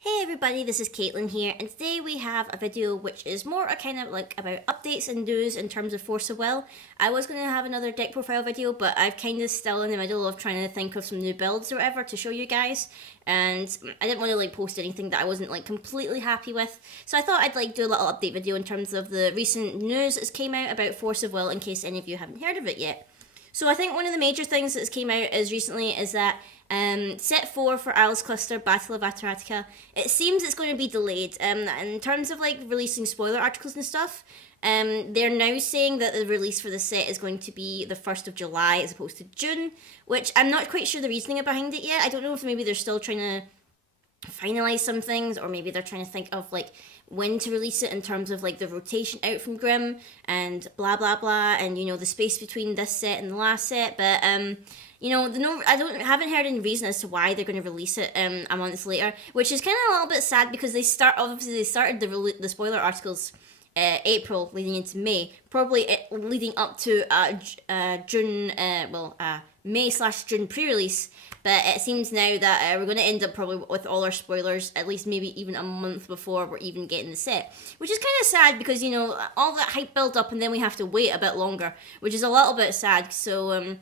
Hey everybody, this is Caitlin here, and today we have a video which is more a kind of like about updates and news in terms of Force of Will. I was going to have another deck profile video, but I've kind of still in the middle of trying to think of some new builds or whatever to show you guys, and I didn't want to like post anything that I wasn't like completely happy with, so I thought I'd like do a little update video in terms of the recent news that's came out about Force of Will in case any of you haven't heard of it yet. So I think one of the major things that's came out is recently is that set 4 for Isles Cluster Battle of Attoractia, it seems it's going to be delayed. In terms of like releasing spoiler articles and stuff, they're now saying that the release for the set is going to be the 1st of July as opposed to June, which I'm not quite sure the reasoning behind it yet. I don't know if maybe they're still trying to finalize some things, or maybe they're trying to think of like when to release it in terms of like the rotation out from Grimm and blah blah blah, and you know the space between this set and the last set. But you know, I haven't heard any reason as to why they're going to release it a month later, which is kind of a little bit sad because they started the spoiler articles April leading into May, probably leading up to June, May/June pre-release. But it seems now that we're going to end up probably with all our spoilers, at least maybe even a month before we're even getting the set. Which is kind of sad because, you know, all that hype built up and then we have to wait a bit longer, which is a little bit sad. So,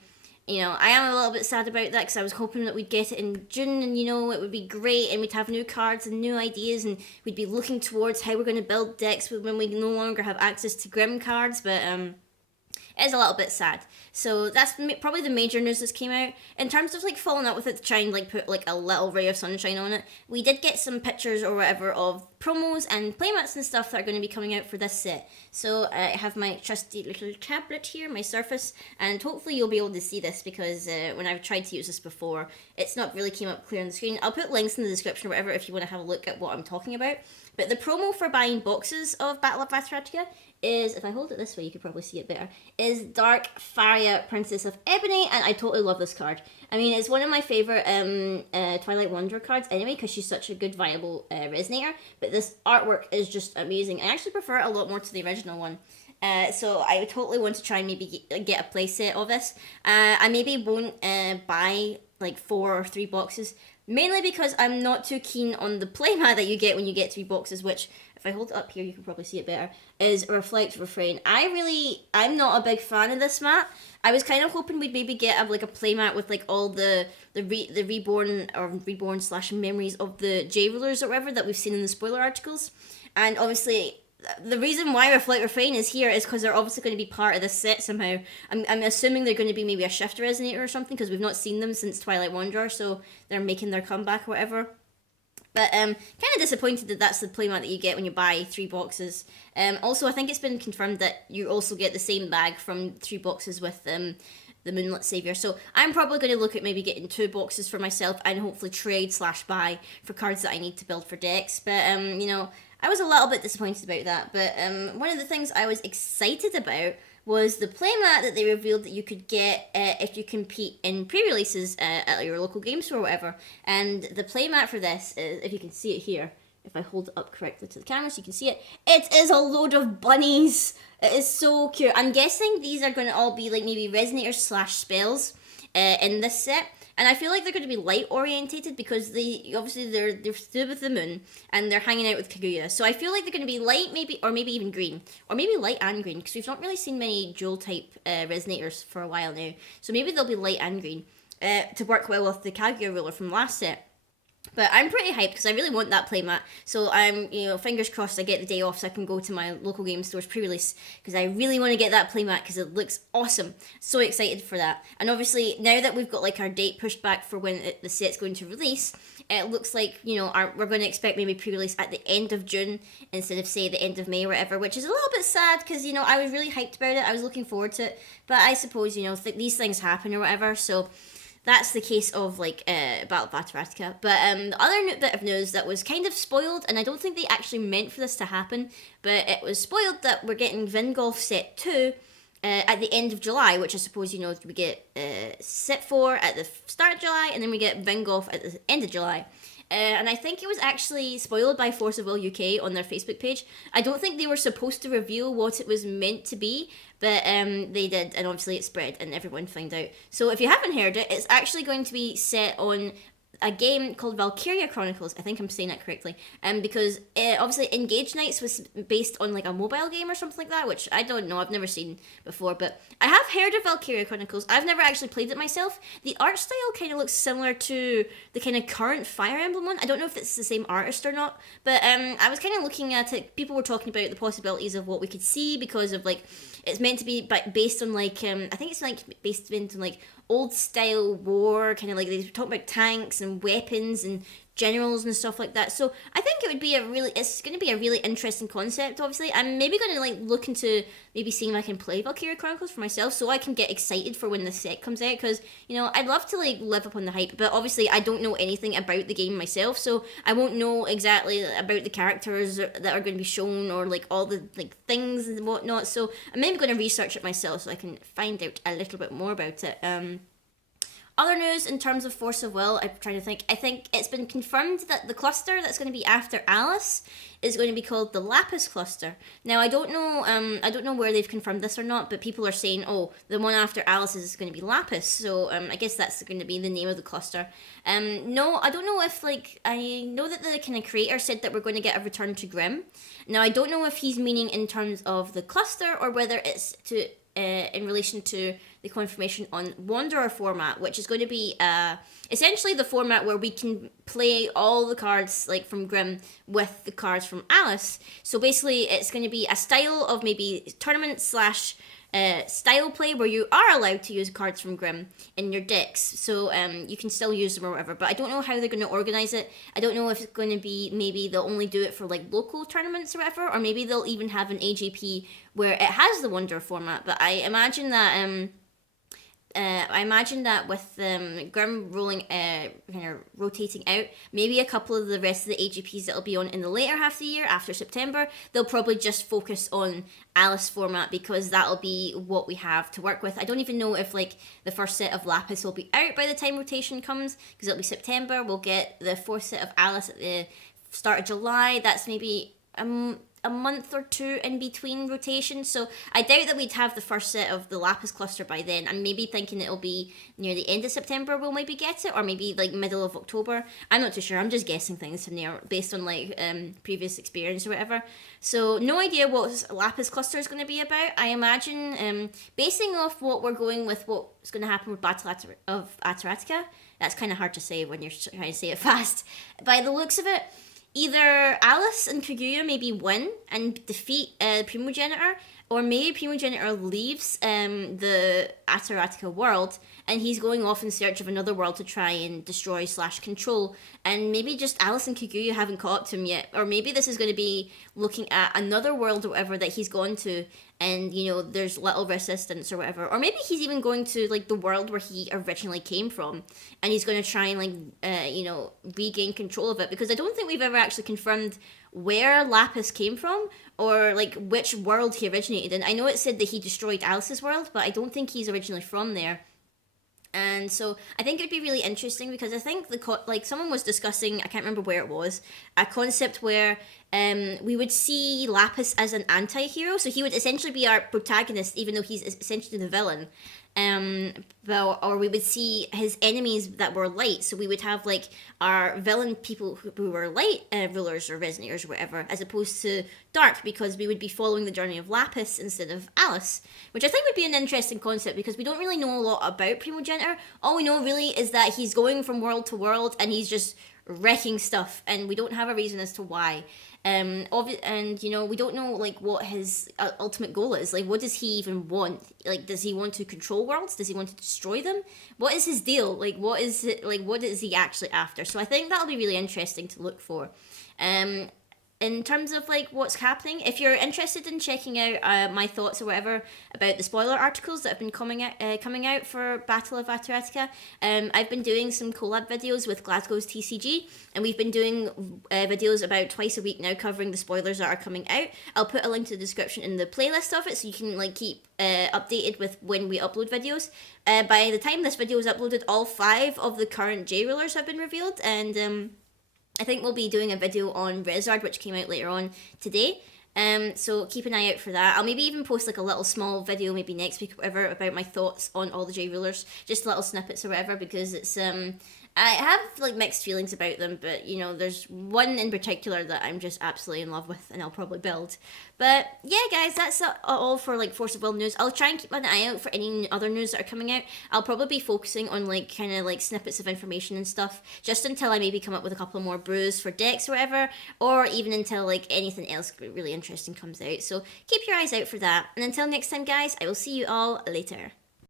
you know, I am a little bit sad about that because I was hoping that we'd get it in June and, you know, it would be great and we'd have new cards and new ideas and we'd be looking towards how we're going to build decks when we no longer have access to Grimm cards. But, it is a little bit sad. So that's probably the major news that came out. In terms of like following up with it to try and like put like a little ray of sunshine on it, we did get some pictures or whatever of promos and playmats and stuff that are going to be coming out for this set. So I have my trusty little tablet here, my Surface, and hopefully you'll be able to see this because when I've tried to use this before, it's not really came up clear on the screen. I'll put links in the description or whatever if you want to have a look at what I'm talking about. But the promo for buying boxes of Battle of Attoractia is, if I hold it this way, you could probably see it better, is Dark Faria, Princess of Ebony, and I totally love this card. I mean, it's one of my favourite Twilight Wanderer cards anyway, because she's such a good, viable resonator, but this artwork is just amazing. I actually prefer it a lot more to the original one. So I totally want to try and maybe get a playset of this. I maybe won't buy like 4 or 3 boxes, mainly because I'm not too keen on the playmat that you get when you get 3 boxes, which, if I hold it up here, you can probably see it better, is Reflect Refrain. I'm not a big fan of this mat. I was kind of hoping we'd maybe get like a playmat with like all the reborn / memories of the J rulers or whatever that we've seen in the spoiler articles. And obviously, the reason why Reflect Refrain is here is because they're obviously going to be part of this set somehow. I'm assuming they're going to be maybe a shift resonator or something because we've not seen them since Twilight Wanderer, so they're making their comeback or whatever. But kind of disappointed that that's the playmat that you get when you buy 3 boxes. Also, I think it's been confirmed that you also get the same bag from 3 boxes with the Moonlit Savior. So I'm probably going to look at maybe getting 2 boxes for myself and hopefully trade / buy for cards that I need to build for decks. But, you know, I was a little bit disappointed about that. But one of the things I was excited about was the playmat that they revealed that you could get if you compete in pre-releases at your local game store or whatever. And the playmat for this is, if you can see it here, if I hold it up correctly to the camera so you can see it, it is a load of bunnies. It is so cute. I'm guessing these are going to all be like maybe resonators / spells in this set. And I feel like they're going to be light orientated because they're still with the moon and they're hanging out with Kaguya. So I feel like they're going to be light, maybe, or maybe even green, or maybe light and green because we've not really seen many jewel type resonators for a while now. So maybe they'll be light and green to work well with the Kaguya ruler from last set. But I'm pretty hyped because I really want that playmat. So I'm, you know, fingers crossed I get the day off so I can go to my local game store's pre-release because I really want to get that playmat because it looks awesome. So excited for that. And obviously now that we've got like our date pushed back for when the set's going to release, it looks like, you know, we're going to expect maybe pre-release at the end of June instead of say the end of May or whatever, which is a little bit sad because, you know, I was really hyped about it. I was looking forward to it. But I suppose, you know, these things happen or whatever. So that's the case of like Battle of Attoractia. But the other bit of news that was kind of spoiled, and I don't think they actually meant for this to happen, but it was spoiled that we're getting Vingolf set 2 at the end of July, which I suppose, you know, we get set 4 at the start of July, and then we get Vingolf at the end of July. And I think it was actually spoiled by Force of Will UK on their Facebook page. I don't think they were supposed to reveal what it was meant to be, but they did, and obviously it spread and everyone found out. So if you haven't heard it, it's actually going to be set on a game called Valkyria Chronicles. I think I'm saying that correctly. Because obviously Engage Nights was based on like a mobile game or something like that, which I don't know, I've never seen before, but I have heard of Valkyria Chronicles. I've never actually played it myself. The art style kind of looks similar to the kind of current Fire Emblem one. I don't know if it's the same artist or not, but I was kind of looking at it. People were talking about the possibilities of what we could see because of like it's meant to be based on like I think it's like based on like old style war, kind of like they talk about tanks and weapons and generals and stuff like that. So I think it's going to be a really interesting concept. Obviously, I'm maybe going to like look into maybe seeing if I can play Valkyria Chronicles for myself, so I can get excited for when the set comes out. Because I'd love to like live up on the hype, but obviously I don't know anything about the game myself, so I won't know exactly about the characters that are going to be shown or like all the like things and whatnot. So I'm maybe going to research it myself so I can find out a little bit more about it. Other news in terms of Force of Will, I'm trying to think. I think it's been confirmed that the cluster that's going to be after Alice is going to be called the Lapis cluster. Now I don't know where they've confirmed this or not, but people are saying, oh, the one after Alice is going to be Lapis. So I guess that's going to be the name of the cluster. No, I don't know if I know that the kind of creator said that we're going to get a return to Grimm. Now I don't know if he's meaning in terms of the cluster or whether it's to in relation to the confirmation on Wanderer format, which is going to be essentially the format where we can play all the cards like from Grimm with the cards from Alice. So basically it's going to be a style of maybe tournament slash style play where you are allowed to use cards from Grimm in your decks, so you can still use them or whatever, but I don't know how they're going to organize it. I don't know if it's going to be maybe they'll only do it for like local tournaments or whatever, or maybe they'll even have an AGP where it has the Wanderer format, but I imagine that with Grimm rolling, kind of rotating out, maybe a couple of the rest of the AGPs that'll be on in the later half of the year after September, they'll probably just focus on Alice format because that'll be what we have to work with. I don't even know if like the first set of Lapis will be out by the time rotation comes because it'll be September. We'll get the fourth set of Alice at the start of July. That's maybe a month or two in between rotations, so I doubt that we'd have the first set of the Lapis cluster by then. I'm maybe thinking it'll be near the end of September we'll maybe get it, or maybe like middle of October. I'm not too sure, I'm just guessing things from there based on like previous experience or whatever. So no idea what Lapis cluster is going to be about. I imagine basing off what we're going with what's going to happen with Battle of Attoractia, that's kind of hard to say when you're trying to say it fast. By the looks of it, either Alice and Kaguya maybe win and defeat Primogenitor, or maybe Primogenitor leaves the Attoractia world and he's going off in search of another world to try and destroy / control, and maybe just Alice and Kaguya haven't caught up to him yet, or maybe this is going to be looking at another world or whatever that he's gone to and there's little resistance or whatever, or maybe he's even going to like the world where he originally came from and he's going to try and like regain control of it, because I don't think we've ever actually confirmed where Lapis came from or like which world he originated in. I know it said that he destroyed Alice's world, but I don't think he's originally from there. And so I think it'd be really interesting because I think someone was discussing, I can't remember where it was, a concept where we would see Lapis as an anti-hero, so he would essentially be our protagonist even though he's essentially the villain. Or we would see his enemies that were light, so we would have like our villain people who were light rulers or resonators or whatever, as opposed to dark, because we would be following the journey of Lapis instead of Alice, which I think would be an interesting concept because we don't really know a lot about Primogenitor. All we know really is that he's going from world to world and he's just wrecking stuff, and we don't have a reason as to why. And we don't know like what his ultimate goal is. Like, what does he even want? Like, does he want to control worlds? Does he want to destroy them? What is his deal? Like, what is he actually after? So I think that'll be really interesting to look for. In terms of like what's happening, if you're interested in checking out my thoughts or whatever about the spoiler articles that have been coming out for Battle of Attoractia, I've been doing some collab videos with Glasgow's TCG, and we've been doing videos about twice a week now covering the spoilers that are coming out. I'll put a link to the description in the playlist of it so you can like keep updated with when we upload videos. By the time this video is uploaded, all 5 of the current J-Rulers have been revealed, and I think we'll be doing a video on Rezard, which came out later on today. So keep an eye out for that. I'll maybe even post like a little small video maybe next week or whatever about my thoughts on all the J-Rulers, just little snippets or whatever, because it's I have like mixed feelings about them, but you know, there's one in particular that I'm just absolutely in love with, and I'll probably build. But yeah, guys, that's all for like Force of Will news. I'll try and keep an eye out for any other news that are coming out. I'll probably be focusing on like kind of like snippets of information and stuff, just until I maybe come up with a couple more brews for decks or whatever, or even until like anything else really interesting comes out. So keep your eyes out for that. And until next time, guys, I will see you all later.